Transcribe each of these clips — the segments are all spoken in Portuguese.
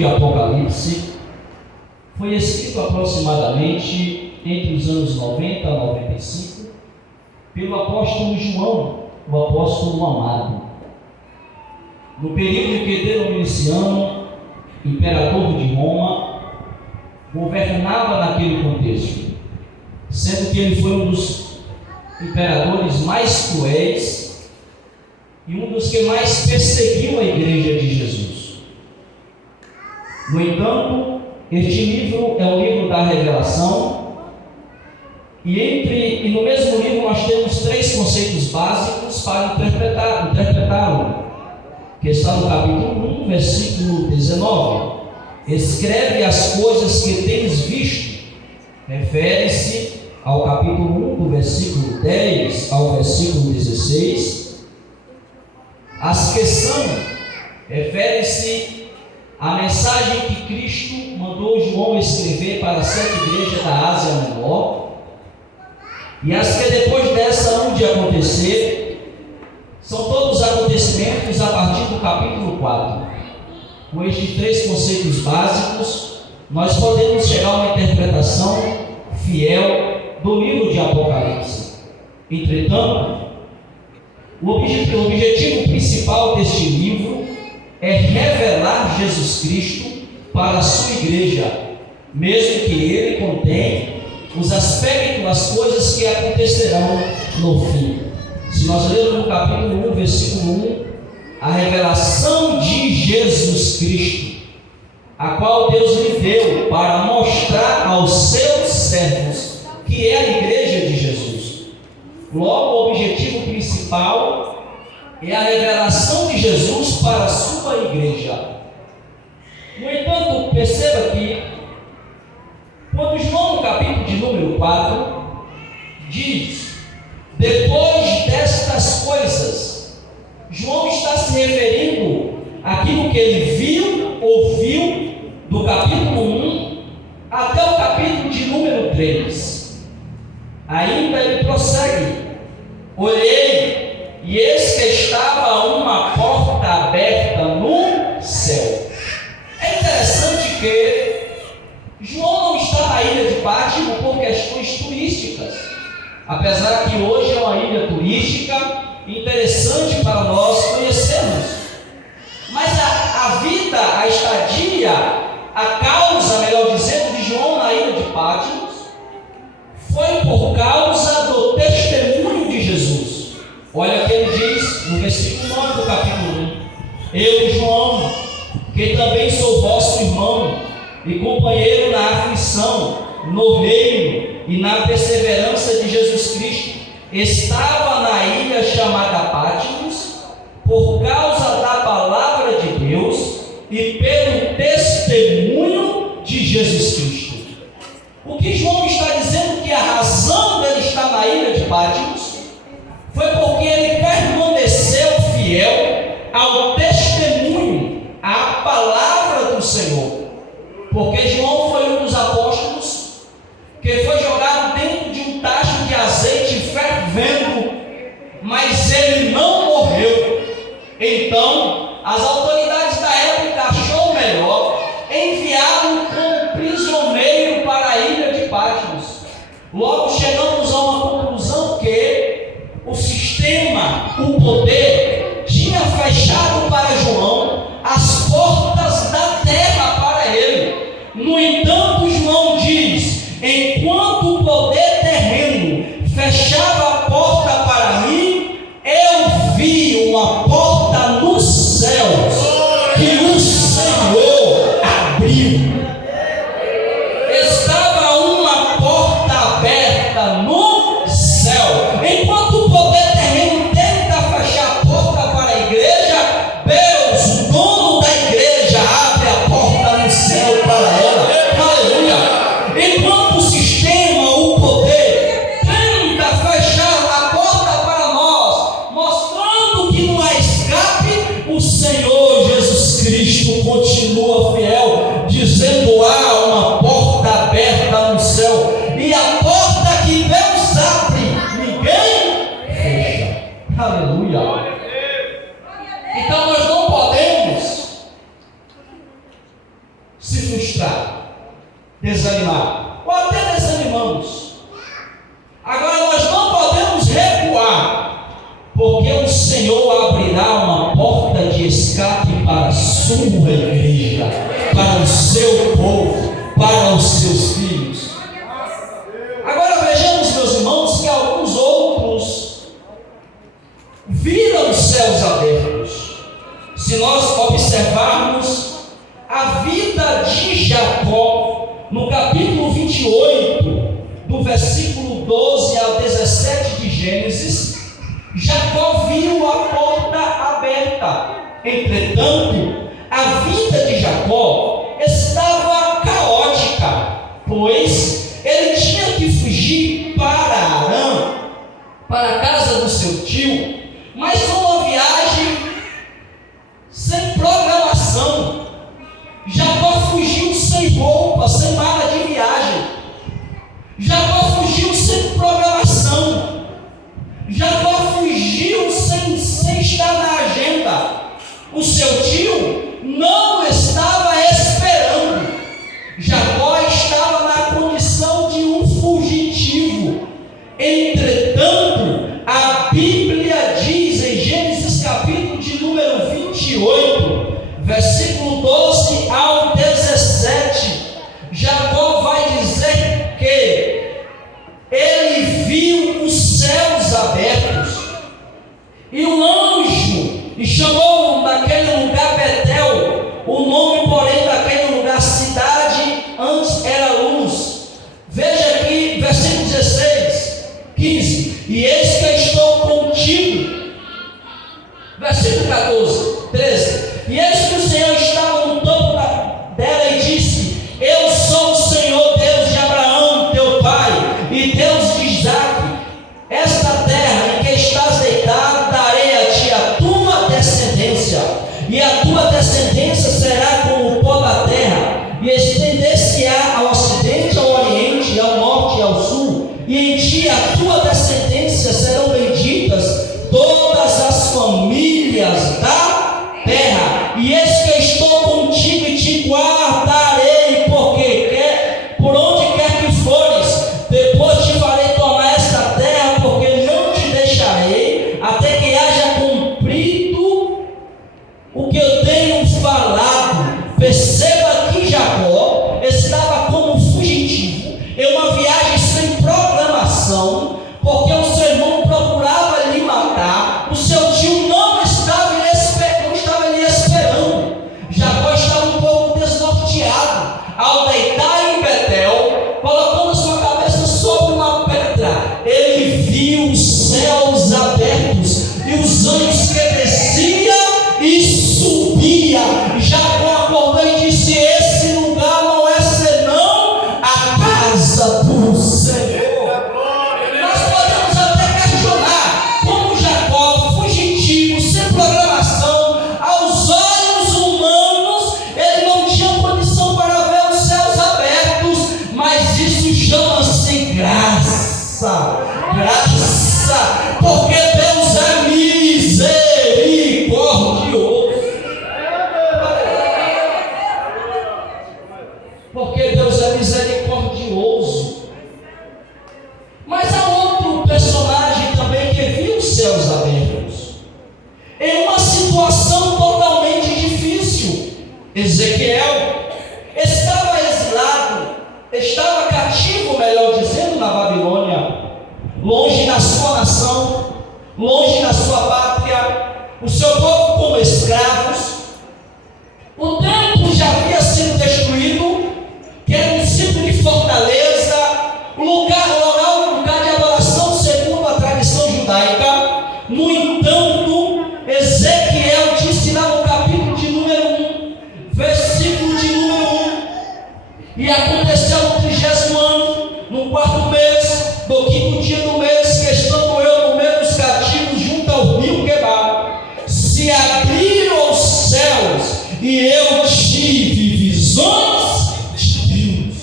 de Apocalipse foi escrito aproximadamente entre os anos 90 a 95 pelo apóstolo João, o apóstolo amado. No período em que Domiciano, imperador de Roma, governava naquele contexto, sendo que ele foi um dos imperadores mais cruéis e um dos que mais perseguiu a igreja de Jesus. No entanto, este livro é o livro da Revelação, e no mesmo livro nós temos três conceitos básicos para interpretá-lo, que está no capítulo 1, versículo 19. Escreve as coisas que tens visto. Refere-se ao capítulo 1, do versículo 10 ao versículo 16. As que são, refere-se à mensagem que Cristo mandou João escrever para a santa igreja da Ásia Menor. E as que depois dessa hão de acontecer, são todos acontecimentos a partir do capítulo 4. Com estes três conceitos básicos, nós podemos chegar a uma interpretação fiel do livro de Apocalipse. Entretanto, o objetivo principal deste livro é revelar Jesus Cristo para a sua igreja, mesmo que ele contém os aspectos, as coisas que acontecerão no fim. Se nós lermos no capítulo 1, versículo 1, a revelação de Jesus Cristo, a qual Deus lhe deu para mostrar aos seus servos, que é a igreja de Jesus. Logo, o objetivo principal é a revelação de Jesus para a sua igreja. No entanto, perceba que quando João, no capítulo de número 4, diz: depois destas coisas, João está se referindo àquilo que ele viu, ouviu, do capítulo 1 até o capítulo de número 3. Ainda ele prossegue: olhei, e eis que estava uma porta aberta no céu. É interessante que João não está na ilha de Pátimo por questões turísticas, apesar que hoje é uma ilha turística interessante para nós conhecermos. Mas a vida, a estadia, a causa, melhor dizendo, de João na ilha de Pátimo foi por causa do testemunho de Jesus. Olha o que ele diz no versículo 9 do capítulo 1: eu, João, que também sou vosso irmão e companheiro na aflição, no reino e na perseverança de Jesus Cristo, estava na ilha chamada Patmos por causa da palavra de Deus e pelo testemunho de Jesus Cristo. O que João está dizendo que a razão dele estar na ilha de Patmos foi porque ele permaneceu fiel ao testemunho, à palavra do Senhor. Porque João foi um dos apóstolos que foi jogado dentro de um tacho de azeite fervendo, mas ele não morreu. Então, as autoridades da época achou melhor enviá-lo como prisioneiro para a ilha de Patmos. Logo chegamos a uma conclusão que o sistema, o poder, tinha fechado para João as portas da terra para ele. No entanto, João diz: enquanto o poder terreno fechava a porta para mim, eu vi uma porta nos céus que o Senhor abriu. Estava uma porta aberta no céu. Enquanto o poder terreno tenta fechar a porta para a igreja, Deus, o dono da igreja, abre a porta no céu para ela. Aleluia! Enquanto o sistema, o poder, tenta fechar a porta para nós, mostrando que não há escape, o Senhor Jesus Cristo continua fiel, dizendo: há uma porta aberta no céu, e a porta que Deus se frustrar, desanimar, ou até desanimamos. Agora nós não podemos recuar, porque o Senhor abrirá uma porta de escape para a sua igreja, para o seu povo, para os seus filhos. Agora vejamos, meus irmãos, que alguns outros viram os céus abertos. Se nós observarmos a vida de Jacó, no capítulo 28, do versículo 12 ao 17 de Gênesis, Jacó viu a porta aberta. Entretanto, a vida de Jacó estava caótica, pois ele tinha que fugir para Harã, para a casa do seu tio, mas foi uma viagem sem programação. Jacó fugiu sem roupa, sem mala de viagem. Jacó fugiu sem programação. Jacó fugiu sem estar na agenda. O seu tio não estava esperando. Jacó estava na condição de um fugitivo. Entretanto, a Bíblia diz em Gênesis capítulo de número 28, versículo 12 ao 17, Jacó vai dizer que ele viu os céus abertos, e o anjo e chamou daquele lugar Betel, o nome porém daquele lugar cidade, antes era Luz. Veja aqui, versículo 16, 15, e eis que estou contigo. Versículo 14, 13, e eis que o Senhor estava no topo dela e disse: eu sou o Senhor Deus de Abraão, teu pai, e Deus de Isaque. Esta terra em que estás deitado, darei a ti a tua descendência, e a tua descendência será como o pó da terra, e estender-se-á ao ocidente, ao oriente, ao norte e ao sul, e em ti a tua descendência serão benditas todas as famílias da terra, e eis que estou contigo e te guardarei, por onde quer que fores, depois te farei tomar esta terra, porque não te deixarei, até que haja cumprido o que eu tenho falado. Perceba que Jacó estava como fugitivo, em uma viagem sem programação, porque o seu irmão procurava lhe matar, o seu tio não estava lhe esperando. Jacó estava um pouco desnorteado, ao deitar em Betel, colocando sua cabeça sobre uma pedra, ele viu os céus abertos, e os anjos que desciam e subia. Jacó acordou e disse: esse lugar não é senão a casa do Senhor. Nós podemos até questionar como Jacó, fugitivo, sem programação, aos olhos humanos, ele não tinha condição para ver os céus abertos, mas isso chama-se graça. Graça, porque Deus é misericordioso. Porque Deus é misericordioso. Mas há outro personagem também que viu os céus abertos, em uma situação totalmente difícil. Ezequiel estava exilado, estava cativo, melhor dizendo, na Babilônia, longe da sua nação, longe da sua pátria, o seu povo como escravos. O templo já havia sido destruído, que era um tipo de fortaleza, lugar de adoração segundo a tradição judaica. No entanto, Ezequiel disse lá no capítulo de número 1, versículo de número 1: e aconteceu no 30º ano, no 4º mês, do 5º dia do mês, que estando eu no meio dos cativos, junto ao rio Quebar, se abriram os céus, e eu tive visões de Deus.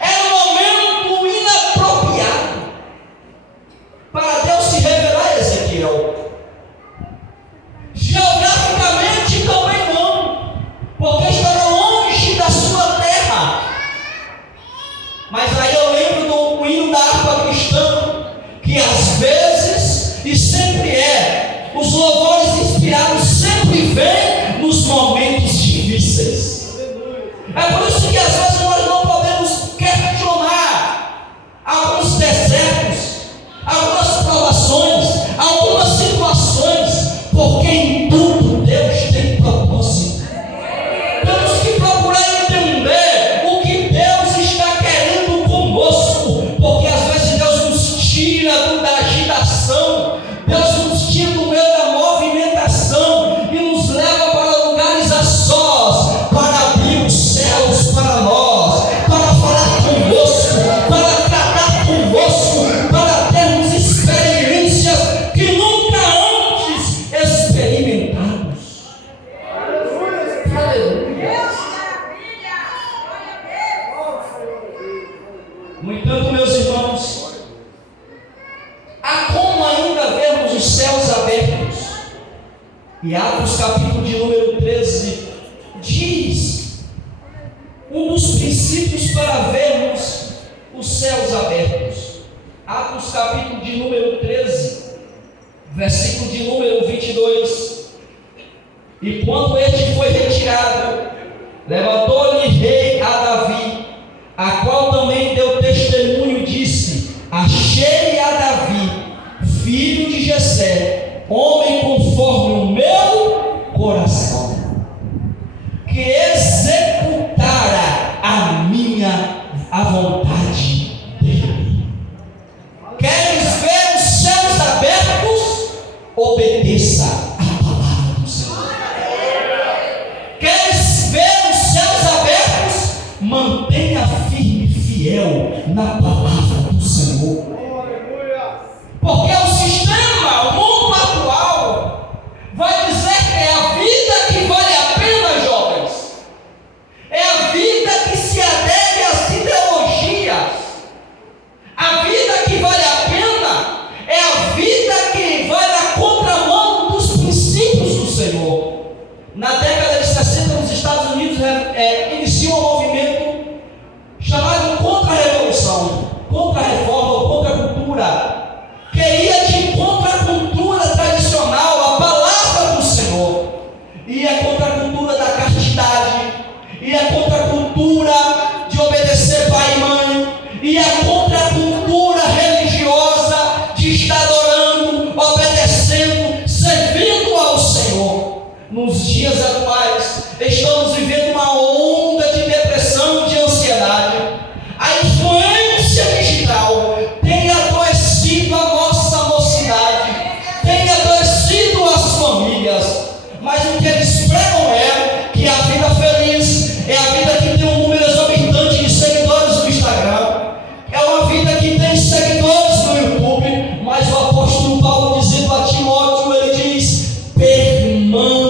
Era um momento inapropriado para Deus se revelar a Ezequiel. Geograficamente também não. e sempre é. Os louvores inspirados sempre vêm nos momentos difíceis. É por isso que às vezes nós não podemos questionar alguns desertos, algumas provações, algumas situações, porque em tudo Deus tem propósito. Temos que procurar entender o que Deus está querendo conosco, porque às vezes Deus nos tira da agitação, Deus nos tira do meio da movimentação e nos leva para lugares a sós, para abrir os céus para nós, para falar conosco, para tratar conosco, para termos experiências que nunca antes experimentados. Aleluia. No entanto, meus irmãos, há como ainda vermos os céus abertos. E Atos capítulo de número 13 diz um dos princípios para vermos os céus abertos. Atos capítulo de número 13, versículo de número 22. E quando este foi retirado, levantou-lhe rei a Davi, a qual também deu testemunho e disse: achei a Davi, filho de Jessé, homem conforme o meu coração, que executara a vontade dele. Queres ver os céus abertos? Obedeça a palavra do Senhor. Queres ver os céus abertos? Mantenha firme e fiel na palavra do Senhor. Porque o sistema, o mundo atual, vai dizer que é a vida que vale a pena, jovens. É a vida que se adere às ideologias. A vida que vale a pena é a vida que vai na contramão dos princípios do Senhor. Na década de 60, nos Estados Unidos, inicia um movimento chamado contra-revolução, contra-reforma, contra-cultura, que ia de contra a cultura tradicional, a palavra do Senhor, ia contra a cultura da castidade, ia contra a cultura de obedecer pai e mãe, ia contra a cultura religiosa de estar adorando, obedecendo, servindo ao Senhor. Nos dias atuais, estamos vivendo uma onda de depressão e de ansiedade. A influência digital tem adoecido a nossa mocidade, tem adoecido as famílias, mas o que eles pregam é que a vida feliz é a vida que tem um número exorbitante de seguidores no Instagram, é uma vida que tem seguidores no YouTube, mas o apóstolo Paulo, dizendo a Timóteo, ele diz: permaneça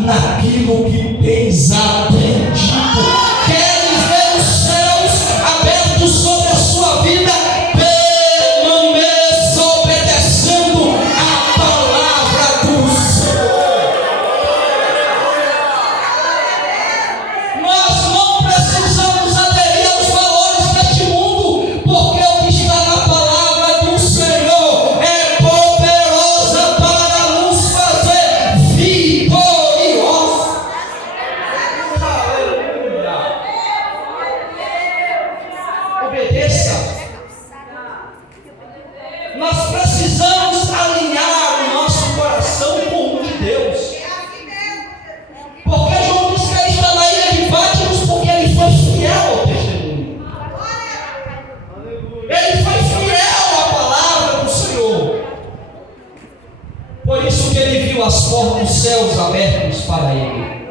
naquilo que tens aprendido. Queres ver os céus abertos sobre a sua vida? Permaneça obedecendo a palavra do Senhor. Nós não precisamos aderir aos valores deste mundo, porque o que está na palavra do Senhor é poderosa para nos fazer vitoriosos. Aleluia. Obedeça. Nós precisamos alinhar o nosso coração com o de Deus. Porque João disse que ele está na ilha de Patmos porque ele foi fiel ao testemunho. Ele foi fiel à palavra do Senhor. Por isso que ele viu as portas dos céus abertos para ele.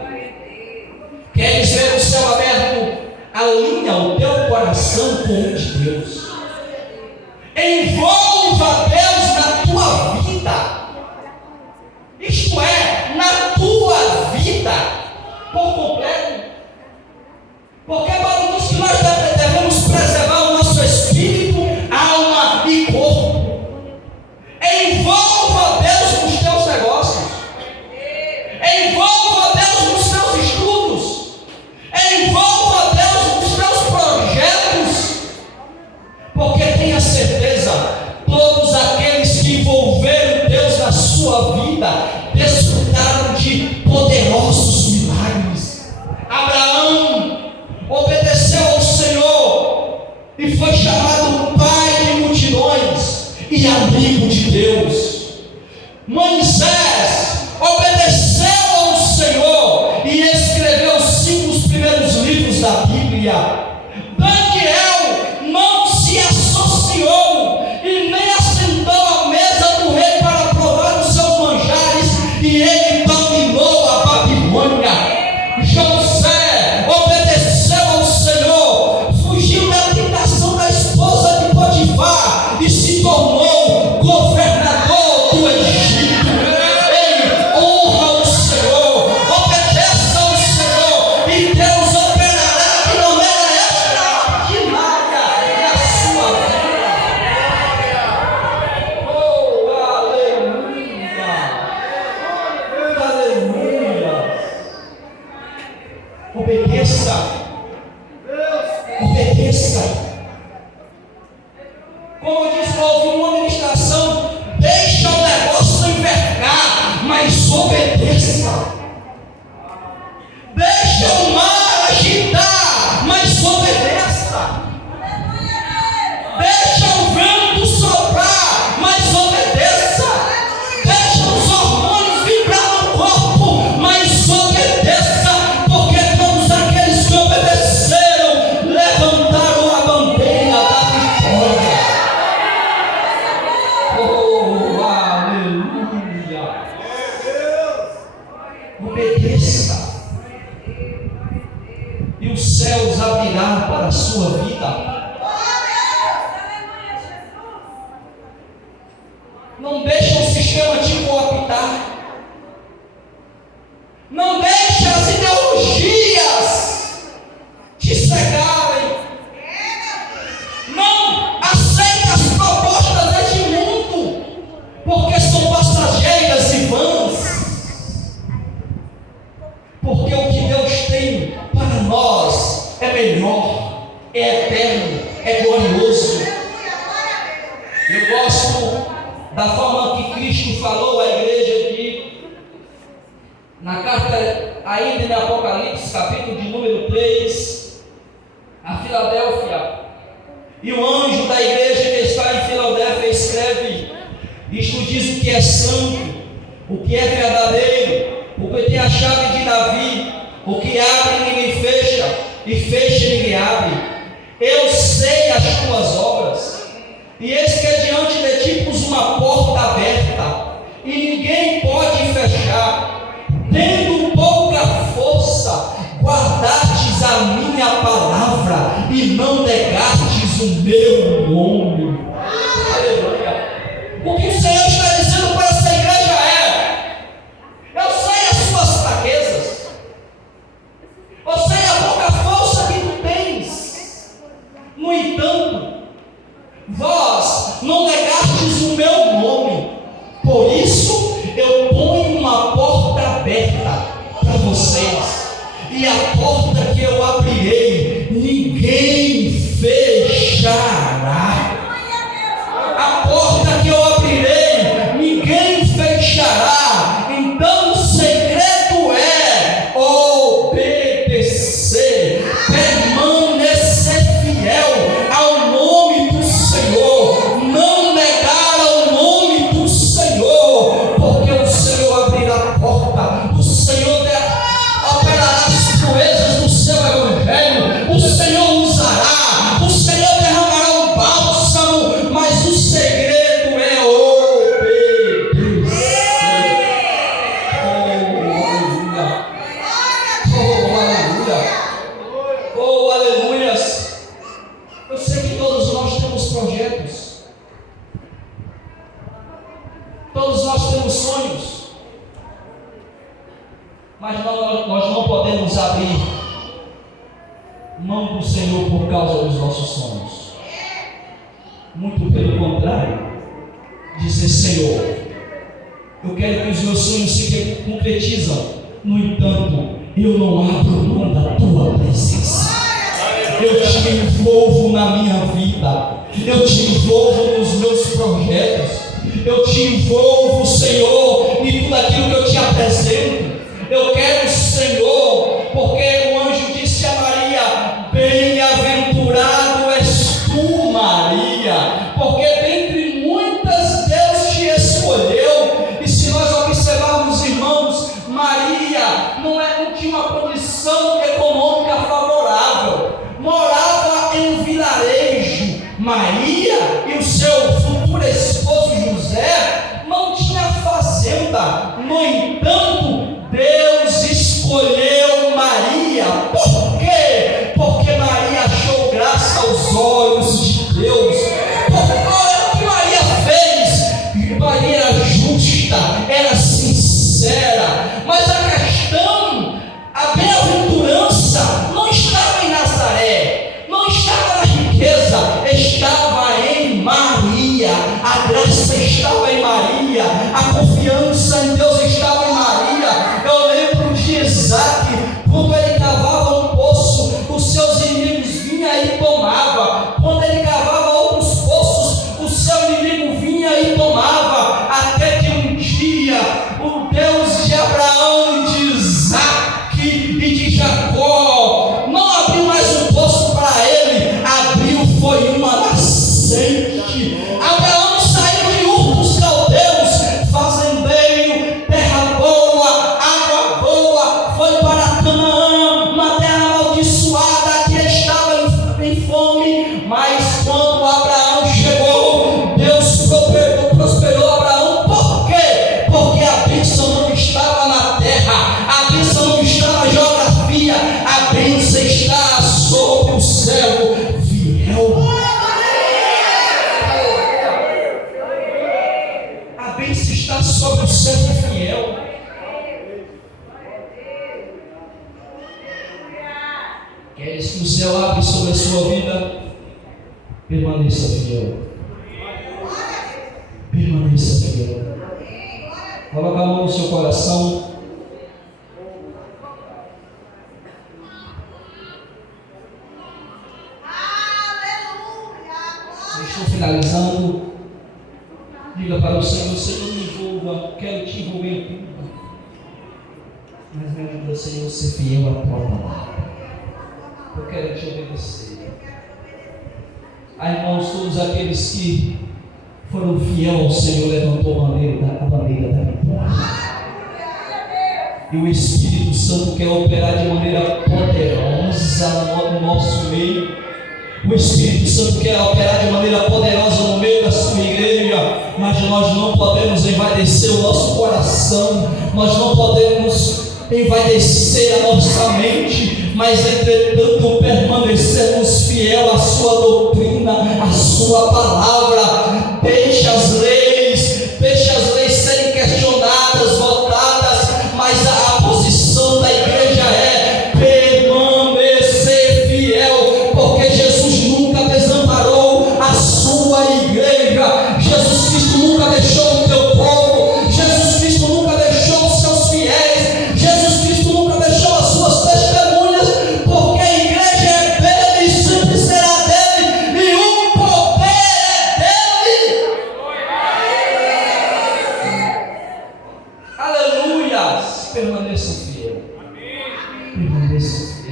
Queres ver o céu aberto? Alinha o teu coração com o de Deus. Envolva Deus na tua vida. Isto é, na tua vida por completo. Porque Paulo diz que nós devemos preservar o nosso espírito, alma e corpo. Envolva Deus nos teus negócios. Envolva Deus nos teus estudos. Envolva Deus nos teus projetos. Porque tenha certeza, todos aqueles desça, e os céus abrirão para a sua vida. Não deixa o sistema te cooptar. Não deixa as ideologias te cegarem. Não aceita as propostas deste mundo, porque são passageiras e vãs. Porque o que Deus tem para nós é melhor, é eterno, é glorioso. Eu gosto da forma que Cristo falou à igreja na carta, ainda em Apocalipse, capítulo de número 3, a Filadélfia. E o anjo da igreja que está em Filadélfia escreve: isto diz o que é santo, o que é verdadeiro, o que tem a chave de Davi, o que abre ninguém fecha, e fecha ninguém abre. Eu sei as tuas obras, e eis que diante de ti pus uma porta aberta, e ninguém pode fechar. Tendo pouca força, guardastes a minha palavra e não negastes o meu nome. Aleluia. O que o Senhor está dizendo para essa igreja é: eu sei as suas fraquezas, eu sei a pouca força que tu tens, no entanto, vós não negastes o meu nome, por isso eu ponho uma porta aberta para vocês, e a porta que eu abrirei, ninguém fechará. A porta que eu abrirei, ninguém fechará. Então o segredo é obedecer, permanecer fiel ao nome do Senhor, não negar ao nome do Senhor, porque o Senhor abrirá a porta, o Senhor operará as proezas do seu evangelho, o Senhor usará, o Senhor derramará um bálsamo, mas o segredo é obedecer. Oh, aleluias. Eu sei que todos nós temos projetos, todos nós temos sonhos, mas nós não podemos abrir mão do Senhor por causa dos nossos sonhos. Muito pelo contrário, dizer: Senhor, eu quero que os meus sonhos se concretizam, no entanto, eu não abro mão da tua presença. Eu te envolvo na minha vida, eu te envolvo nos meus projetos, eu te envolvo, Senhor, em tudo aquilo que eu te apresento. Eu quero, Senhor, porque o anjo disse a Maria: bem-aventurado és tu, Maria, porque dentre muitas Deus te escolheu. E se nós observarmos, irmãos, Maria não tinha uma condição econômica favorável, morava em um vilarejo. Maria e o seu futuro esposo José não tinha fazenda. No entanto, Deus escolheu Maria. Por quê? Porque Maria achou graça aos olhos de Deus. Olha o que Maria fez. Maria era justa, era sincera. Mas a questão, a bem-aventurança não estava em Nazaré, não estava na riqueza, estava em Maria. A graça estava em Maria, a confiança em Deus estava em Maria. Eu lembro de Isaac. Queres que o céu abra sobre a sua vida? Permaneça fiel. Permaneça fiel. Coloca a mão no seu coração. Estou finalizando. Diga para o Senhor: Senhor, me envolva, quero te envolver em tudo. Mas me ajuda, Senhor, a ser fiel à tua palavra. Eu quero te obedecer. Irmãos, todos aqueles que foram fiel ao Senhor levantou a bandeira da vitória. E o Espírito Santo quer operar de maneira poderosa no nosso meio. O Espírito Santo quer operar de maneira poderosa no meio da sua igreja, mas nós não podemos envaidecer o nosso coração, nós não podemos envaidecer a nossa mente, mas entretanto permanecermos fiel à sua doutrina, à sua palavra. Deixe as leis serem questionadas, votadas, mas a posição da igreja é permanecer fiel, porque Jesus nunca desamparou a sua igreja. Jesus Cristo nunca deixou o teu povo. Jesus Cristo nunca deixou os seus fiéis. Jesus Cristo nunca deixou as suas testemunhas, porque a igreja é dele e sempre será dele, e o poder é dele. Aleluia! Permaneça fiel. Permaneça fiel.